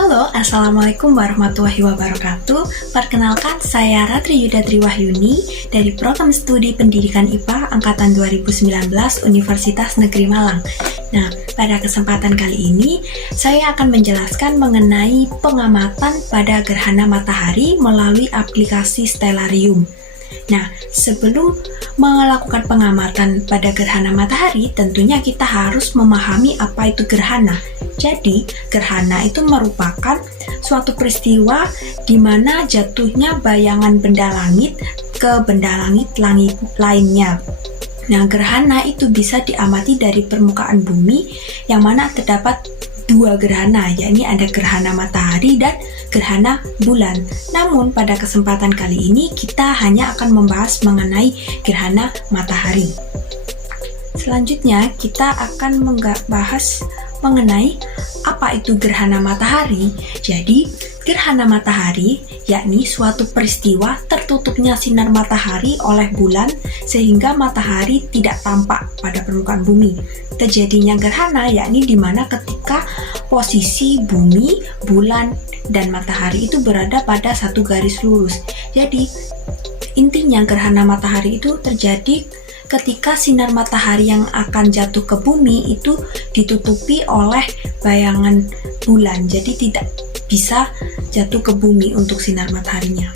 Halo, Assalamualaikum warahmatullahi wabarakatuh. Perkenalkan, saya Ratri Yuda Triwahyuni dari Program Studi Pendidikan IPA Angkatan 2019 Universitas Negeri Malang. Nah, pada kesempatan kali ini, saya akan menjelaskan mengenai pengamatan pada gerhana matahari melalui aplikasi Stellarium. Nah, sebelum melakukan pengamatan pada gerhana matahari, tentunya kita harus memahami apa itu gerhana. Jadi, gerhana itu merupakan suatu peristiwa di mana jatuhnya bayangan benda langit ke benda langit lainnya. Nah, gerhana itu bisa diamati dari permukaan bumi yang mana terdapat dua gerhana, yakni ada gerhana matahari dan gerhana bulan. Namun pada kesempatan kali ini kita hanya akan membahas mengenai gerhana matahari. Selanjutnya kita akan membahas mengenai apa itu gerhana matahari. Jadi, gerhana matahari yakni suatu peristiwa tertutupnya sinar matahari oleh bulan sehingga matahari tidak tampak pada permukaan bumi. Terjadinya gerhana yakni di mana ketika posisi bumi, bulan, dan matahari itu berada pada satu garis lurus. Jadi, intinya gerhana matahari itu terjadi ketika sinar matahari yang akan jatuh ke bumi itu ditutupi oleh bayangan bulan, jadi tidak bisa jatuh ke bumi untuk sinar mataharinya.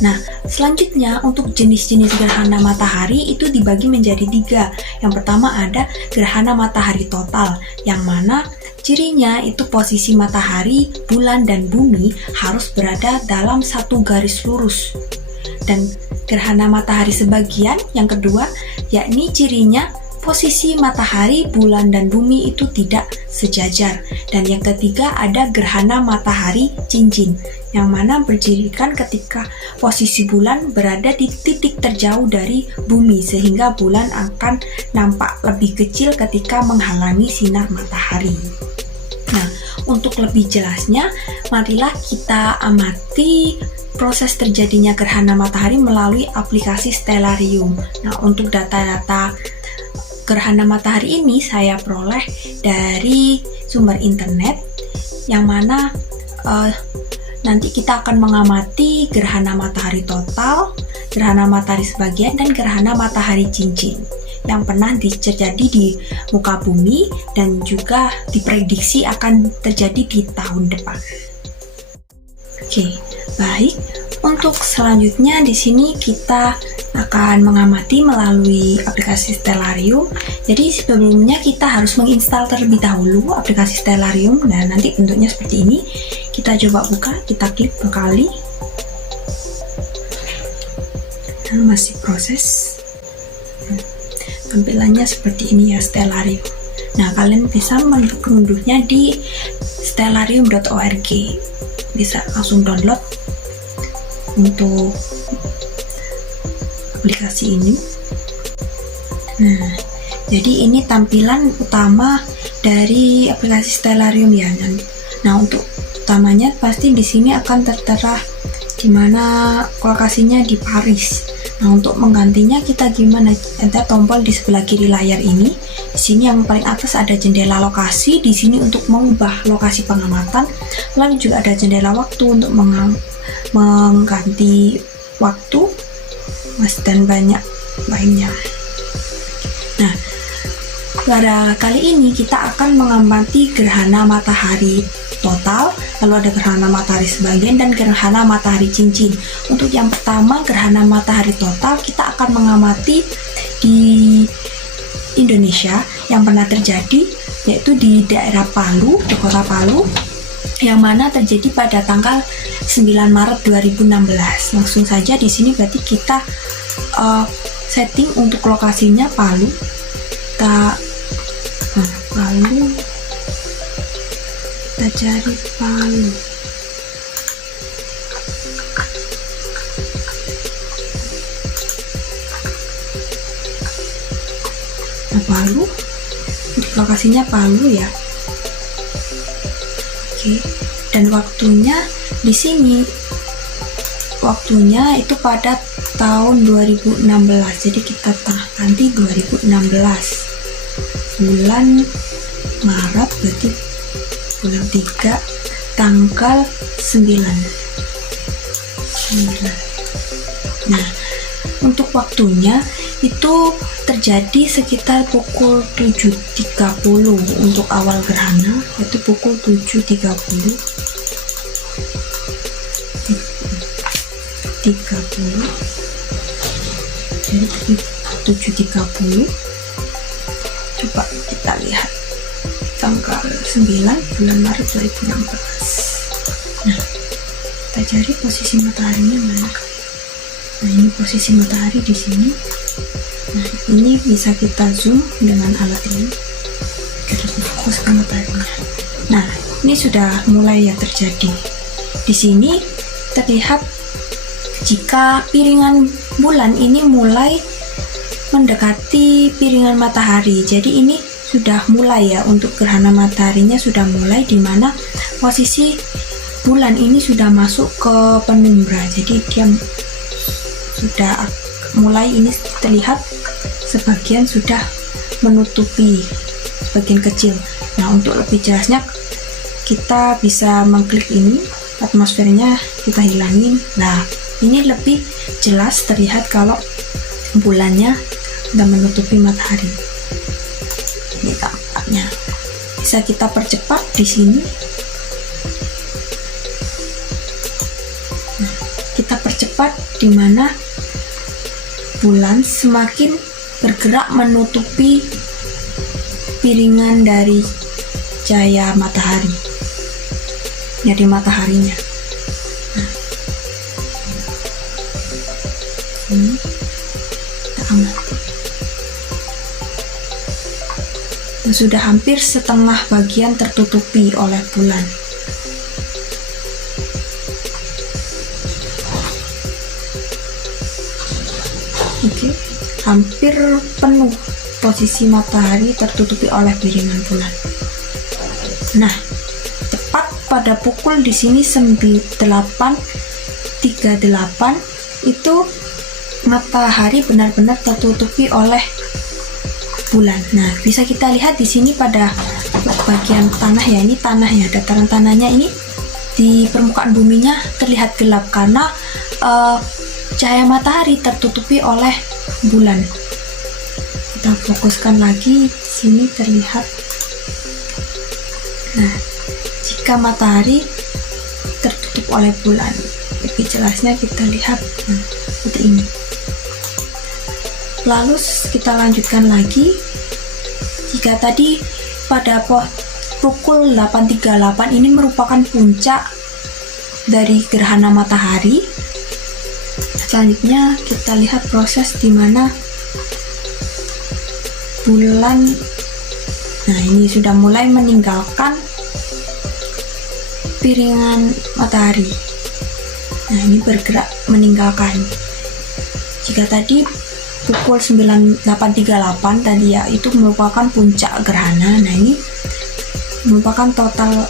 Nah, selanjutnya untuk jenis-jenis gerhana matahari itu dibagi menjadi tiga. Yang pertama ada gerhana matahari total, yang mana cirinya itu posisi matahari, bulan, dan bumi harus berada dalam satu garis lurus. Dan gerhana matahari sebagian, yang kedua, yakni cirinya posisi matahari, bulan, dan bumi itu tidak sejajar. Dan yang ketiga ada gerhana matahari cincin, yang mana berdirikan ketika posisi bulan berada di titik terjauh dari bumi, sehingga bulan akan nampak lebih kecil ketika menghalangi sinar matahari. Nah, untuk lebih jelasnya, marilah kita amati proses terjadinya gerhana matahari melalui aplikasi Stellarium. Nah, untuk data-data gerhana matahari ini saya peroleh dari sumber internet, yang mana nanti kita akan mengamati gerhana matahari total, gerhana matahari sebagian, dan gerhana matahari cincin yang pernah terjadi di muka bumi dan juga diprediksi akan terjadi di tahun depan. Oke, baik. Untuk selanjutnya di sini kita akan mengamati melalui aplikasi Stellarium. Jadi sebelumnya kita harus menginstal terlebih dahulu aplikasi Stellarium. Dan nanti bentuknya seperti ini. Kita coba buka, kita klik 2 kali. Dan masih proses. Tampilannya seperti ini ya, Stellarium. Nah, kalian bisa mengunduhnya di stellarium.org. Bisa langsung download untuk aplikasi ini. Nah, jadi ini tampilan utama dari aplikasi Stellarium ya. Nah, untuk utamanya pasti di sini akan tertera di mana lokasinya di Paris. Nah, untuk menggantinya kita gimana? Enter tombol di sebelah kiri layar ini. Di sini yang paling atas ada jendela lokasi. Di sini untuk mengubah lokasi pengamatan. Lalu juga ada jendela waktu untuk mengganti waktu, dan banyak lainnya. Nah, pada kali ini kita akan mengamati gerhana matahari total, lalu ada gerhana matahari sebagian, dan gerhana matahari cincin. Untuk yang pertama, gerhana matahari total, kita akan mengamati di Indonesia yang pernah terjadi, yaitu di daerah Palu, di kota Palu, yang mana terjadi pada tanggal 9 Maret 2016. Langsung saja di sini berarti kita setting untuk lokasinya Palu. Palu. Kita cari Palu. Nah, Palu. Untuk lokasinya Palu ya. Oke, dan waktunya di sini waktunya itu pada tahun 2016. Jadi kita ganti 2016 bulan Maret, berarti bulan 3 tanggal 9. Nah, untuk waktunya itu terjadi sekitar pukul 7.30 untuk awal gerhana, yaitu pukul 7.30 jadi 7.30. Coba kita lihat tanggal 9 bulan Maret 2016. Nah, kita cari posisi mataharinya mana. Nah, ini posisi matahari di sini. Nah, ini bisa kita zoom dengan alat ini. Kita fokuskan mataharinya. Nah, ini sudah mulai ya terjadi. Di sini terlihat jika piringan bulan ini mulai mendekati piringan matahari. Jadi ini sudah mulai ya, untuk gerhana mataharinya sudah mulai, di mana posisi bulan ini sudah masuk ke penumbra. Jadi dia sudah mulai, ini terlihat sebagian sudah menutupi sebagian kecil. Nah, untuk lebih jelasnya kita bisa mengklik ini, atmosfernya kita hilangin. Nah, ini lebih jelas terlihat kalau bulannya sudah menutupi matahari. Ini tampaknya. Bisa kita percepat di sini. Nah, kita percepat di mana bulan semakin bergerak menutupi piringan dari cahaya matahari, dari mataharinya. Nah, kita amati. Nah, sudah hampir setengah bagian tertutupi oleh bulan. Oke, hampir penuh posisi matahari tertutupi oleh piringan bulan. Nah, tepat pada pukul di sini 8.38 itu matahari benar-benar tertutupi oleh bulan. Nah, bisa kita lihat di sini pada bagian tanah ya, ini tanah ya, dataran tanahnya ini di permukaan buminya terlihat gelap karena cahaya matahari tertutupi oleh bulan. Kita fokuskan lagi, di sini terlihat. Nah, jika matahari tertutup oleh bulan, lebih jelasnya kita lihat seperti ini. Lalu kita lanjutkan lagi. Jika tadi pada pukul 8.38 ini merupakan puncak dari gerhana matahari, selanjutnya kita lihat proses di mana bulan, nah ini sudah mulai meninggalkan piringan matahari. Nah, ini bergerak meninggalkan. Jika tadi pukul 8.38 tadi ya, itu merupakan puncak gerhana. Nah, ini merupakan total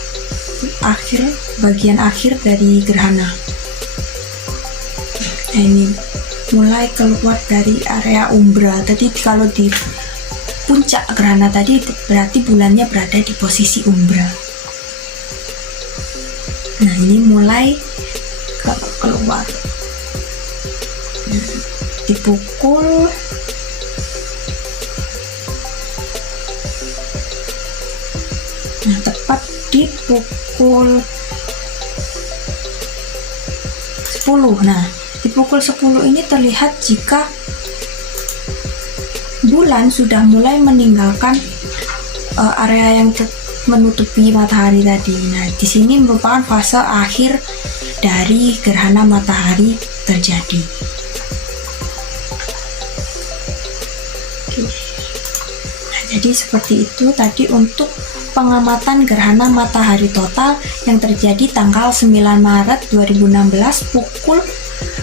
akhir, bagian akhir dari gerhana. Nah, ini mulai keluar dari area umbra. Tadi kalau di puncak gerhana tadi berarti bulannya berada di posisi umbra. Nah, ini mulai keluar di pukul tepat di pukul 10. Nah, di pukul 10 ini terlihat jika bulan sudah mulai meninggalkan area yang menutupi matahari tadi. Nah, di sini merupakan fase akhir dari gerhana matahari terjadi. Oke. Nah, jadi seperti itu tadi untuk pengamatan gerhana matahari total yang terjadi tanggal 9 Maret 2016 pukul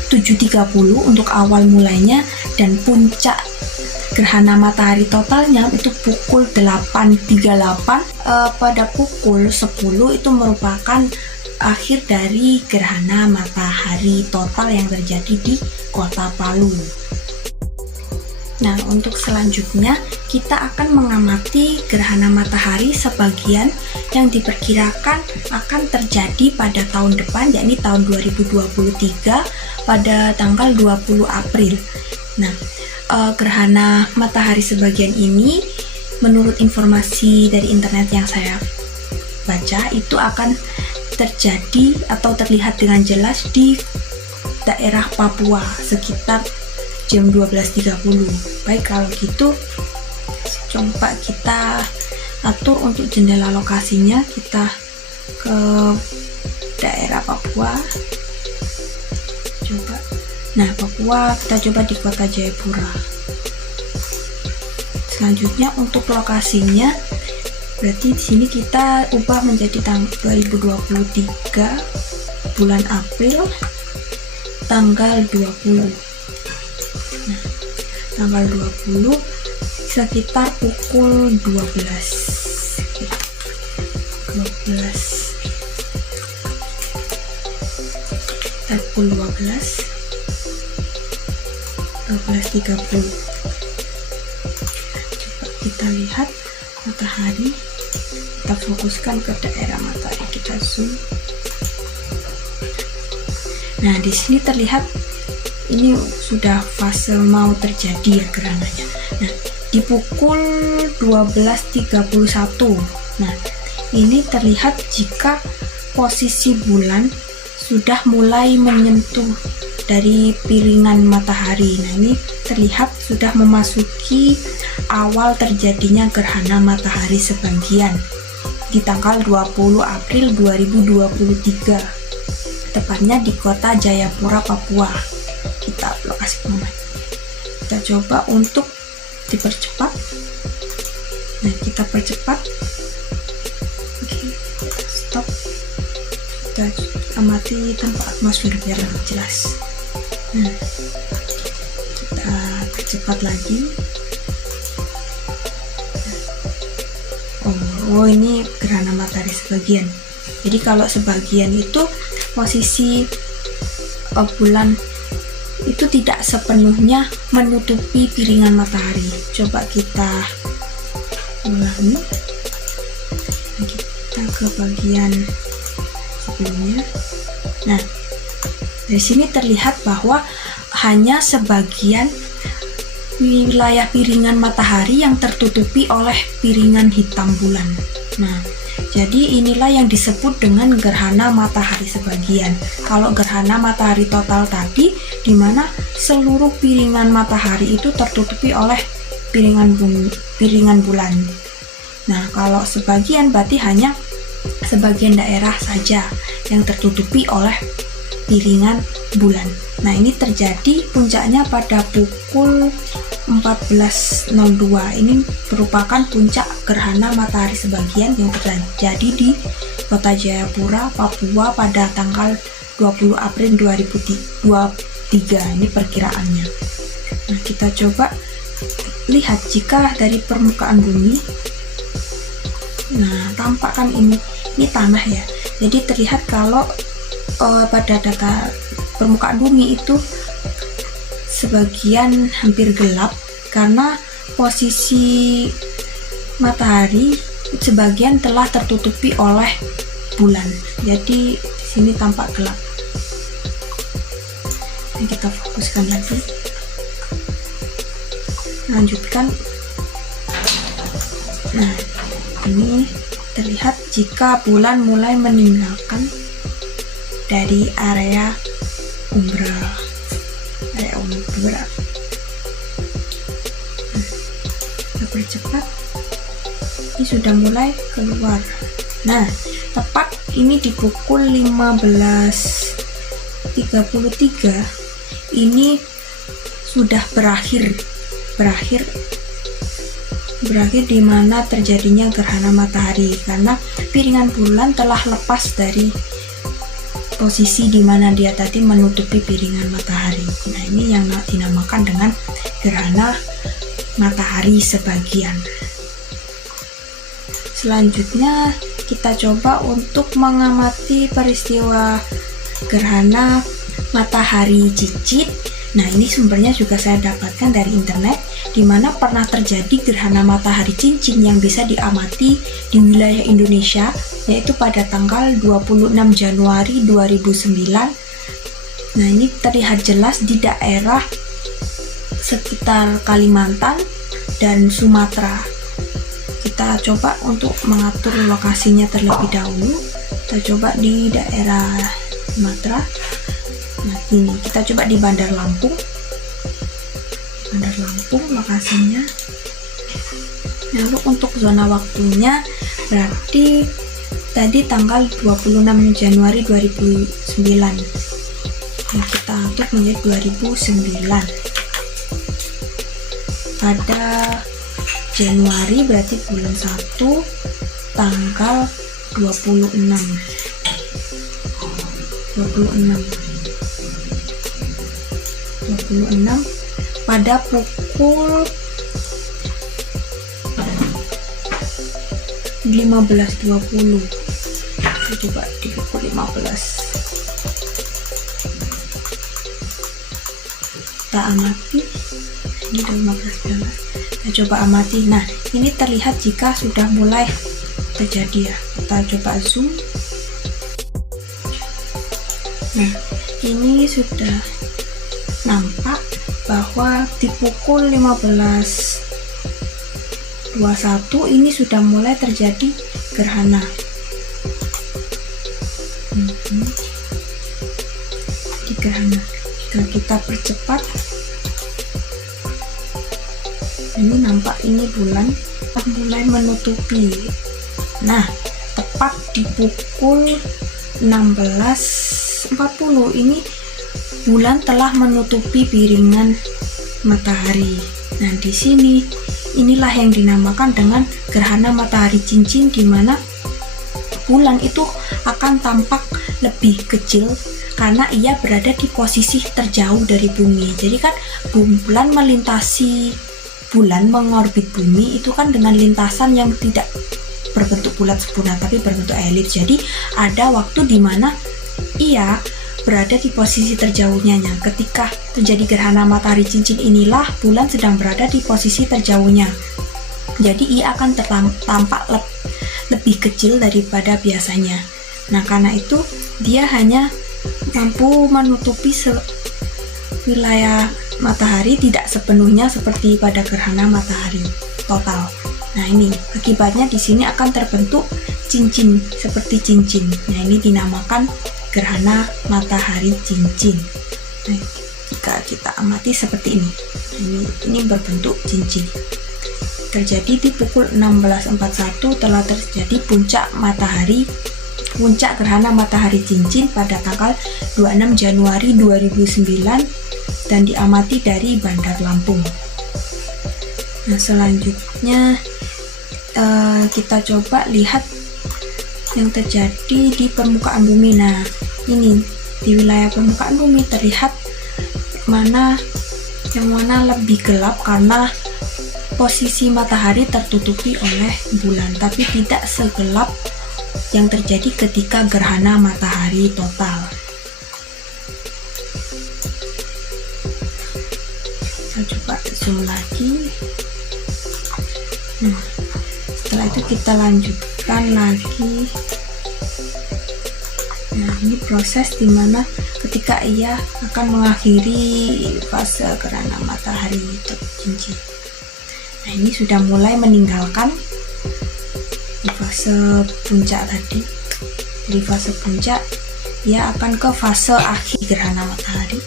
7.30 untuk awal mulainya, dan puncak gerhana matahari totalnya itu pukul 8.38. Pada pukul 10 itu merupakan akhir dari gerhana matahari total yang terjadi di Kota Palu. Nah, untuk selanjutnya kita akan mengamati gerhana matahari sebagian yang diperkirakan akan terjadi pada tahun depan, yakni tahun 2023 pada tanggal 20 April. Nah, gerhana matahari sebagian ini menurut informasi dari internet yang saya baca itu akan terjadi atau terlihat dengan jelas di daerah Papua sekitar jam 12.30. Baik, kalau gitu coba kita atur untuk jendela lokasinya, kita ke daerah Papua. Nah, Papua kita coba di kota Jayapura. Selanjutnya untuk lokasinya berarti di sini kita ubah menjadi tahun 2023 bulan April tanggal 20. Nah, tanggal 20 sekitar pukul 12 pukul 12:30. Coba kita lihat matahari, kita fokuskan ke daerah matahari, kita zoom. Nah, di sini terlihat ini sudah fase mau terjadi ya gerhananya. Nah, di pukul 12:31. Nah, ini terlihat jika posisi bulan sudah mulai menyentuh dari piringan matahari. Nah, ini terlihat sudah memasuki awal terjadinya gerhana matahari sebagian di tanggal 20 April 2023, tepatnya di kota Jayapura, Papua. Kita lokasi pemain. Kita coba untuk dipercepat. Nah, kita percepat. Oke, stop. Kita amati tanpa atmosfer biar lebih jelas. Nah, kita percepat lagi. Oh, ini gerhana matahari sebagian. Jadi kalau sebagian itu posisi bulan itu tidak sepenuhnya menutupi piringan matahari. Coba kita ulangi. Kita ke bagian sebelumnya. Nah, dari sini terlihat bahwa hanya sebagian wilayah piringan matahari yang tertutupi oleh piringan hitam bulan. Nah, jadi inilah yang disebut dengan gerhana matahari sebagian. Kalau gerhana matahari total tadi, di mana seluruh piringan matahari itu tertutupi oleh piringan bulan. Nah, kalau sebagian berarti hanya sebagian daerah saja yang tertutupi oleh piringan bulan. Nah, ini terjadi puncaknya pada pukul 14.02. Ini merupakan puncak gerhana matahari sebagian yang terjadi di kota Jayapura, Papua pada tanggal 20 April 2023. Ini perkiraannya. Nah, kita coba lihat jika dari permukaan bumi. Nah, tampak kan ini tanah ya. Jadi terlihat kalau pada data permukaan bumi itu sebagian hampir gelap karena posisi matahari sebagian telah tertutupi oleh bulan. Jadi di sini tampak gelap. Ini kita fokuskan lagi. Lanjutkan. Nah, ini terlihat jika bulan mulai meninggalkan dari area umbra. Kita percepat. Ini sudah mulai keluar. Nah, tepat ini di pukul 15.33 ini sudah berakhir di mana terjadinya gerhana matahari karena piringan bulan telah lepas dari posisi di mana dia tadi menutupi piringan matahari. Nah, ini yang dinamakan dengan gerhana matahari sebagian. Selanjutnya kita coba untuk mengamati peristiwa gerhana matahari cicit Nah, ini sumbernya juga saya dapatkan dari internet, di mana pernah terjadi gerhana matahari cincin yang bisa diamati di wilayah Indonesia, yaitu pada tanggal 26 Januari 2009. Nah, ini terlihat jelas di daerah sekitar Kalimantan dan Sumatera. Kita coba untuk mengatur lokasinya terlebih dahulu. Kita coba di daerah Sumatera. Nah, ini kita coba di Bandar Lampung. Bandar Lampung lokasinya. Lalu untuk zona waktunya berarti tadi tanggal 26 Januari 2009. Nah, kita atur menjadi 2009. Pada Januari berarti bulan 1 tanggal 26 pada pukul 15.20. Kita coba di pukul 15. Kita amati. Ini udah 15. Kita coba amati. Nah, ini terlihat jika sudah mulai terjadi ya. Kita coba zoom. Nah, ini sudah nampak bahwa di pukul 15.21 ini sudah mulai terjadi gerhana. Di gerhana. Jika kita percepat, ini nampak ini bulan mulai menutupi. Nah, tepat di pukul 16.40 ini bulan telah menutupi piringan matahari. Nah, di sini inilah yang dinamakan dengan gerhana matahari cincin, di mana bulan itu akan tampak lebih kecil karena ia berada di posisi terjauh dari bumi. Jadi kan bulan melintasi bulan, mengorbit bumi itu kan dengan lintasan yang tidak berbentuk bulat sempurna tapi berbentuk elips. Jadi ada waktu di mana ia berada di posisi terjauhnya. Ketika terjadi gerhana matahari cincin inilah bulan sedang berada di posisi terjauhnya. Jadi ia akan tampak lebih kecil daripada biasanya. Nah, karena itu dia hanya mampu menutupi wilayah matahari, tidak sepenuhnya seperti pada gerhana matahari total. Nah, ini akibatnya di sini akan terbentuk cincin seperti cincin. Nah, ini dinamakan gerhana matahari cincin. Nah, jika kita amati seperti ini. Ini berbentuk cincin. Terjadi di pukul 16.41 telah terjadi puncak gerhana matahari cincin pada tanggal 26 Januari 2009 dan diamati dari Bandar Lampung. Nah, selanjutnya kita coba lihat yang terjadi di permukaan bumi. Nah, ini di wilayah permukaan bumi terlihat yang mana lebih gelap karena posisi matahari tertutupi oleh bulan, tapi tidak segelap yang terjadi ketika gerhana matahari total. Kita coba zoom lagi. Nah, setelah itu kita lanjutkan lagi. Nah, ini proses dimana ketika ia akan mengakhiri fase gerhana matahari cincin. Nah, ini sudah mulai meninggalkan di fase puncak tadi. Di fase puncak ia akan ke fase akhir gerhana matahari.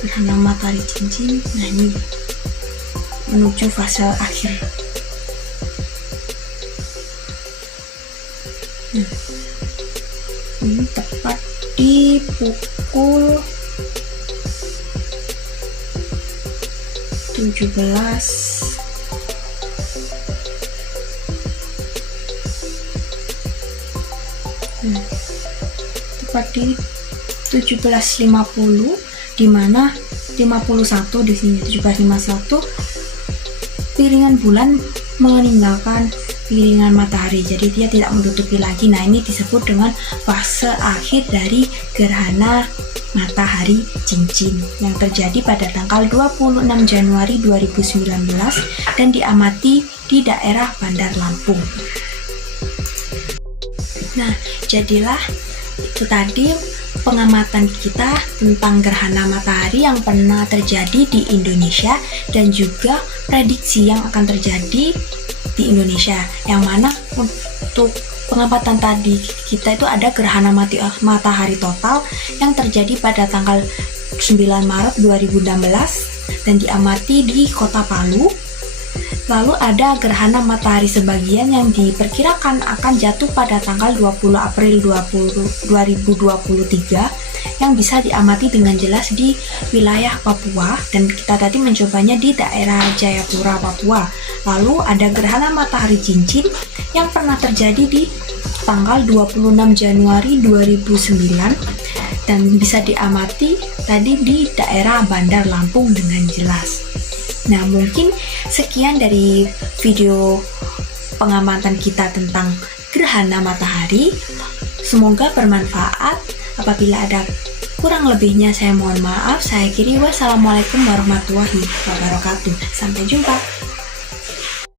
Gerhana matahari cincin. Nah, ini menuju fase akhir. Nah, ini tepat di pukul 17. Tepat di 17.50, di mana 51 di sini 17.51 piringan bulan meninggalkan kelilingan matahari, jadi dia tidak menutupi lagi. Nah, ini disebut dengan fase akhir dari gerhana matahari cincin yang terjadi pada tanggal 26 Januari 2019 dan diamati di daerah Bandar Lampung. Nah, jadilah itu tadi pengamatan kita tentang gerhana matahari yang pernah terjadi di Indonesia dan juga prediksi yang akan terjadi di Indonesia, yang mana untuk pengamatan tadi kita itu ada gerhana matahari total yang terjadi pada tanggal 9 Maret 2016 dan diamati di Kota Palu. Lalu ada gerhana matahari sebagian yang diperkirakan akan jatuh pada tanggal 20 April 2023 yang bisa diamati dengan jelas di wilayah Papua, dan kita tadi mencobanya di daerah Jayapura, Papua. Lalu ada gerhana matahari cincin yang pernah terjadi di tanggal 26 Januari 2009 dan bisa diamati tadi di daerah Bandar Lampung dengan jelas. Nah, mungkin sekian dari video pengamatan kita tentang gerhana matahari. Semoga bermanfaat. Apabila ada kurang lebihnya saya mohon maaf. Saya akhiri, wassalamualaikum warahmatullahi wabarakatuh. Sampai jumpa.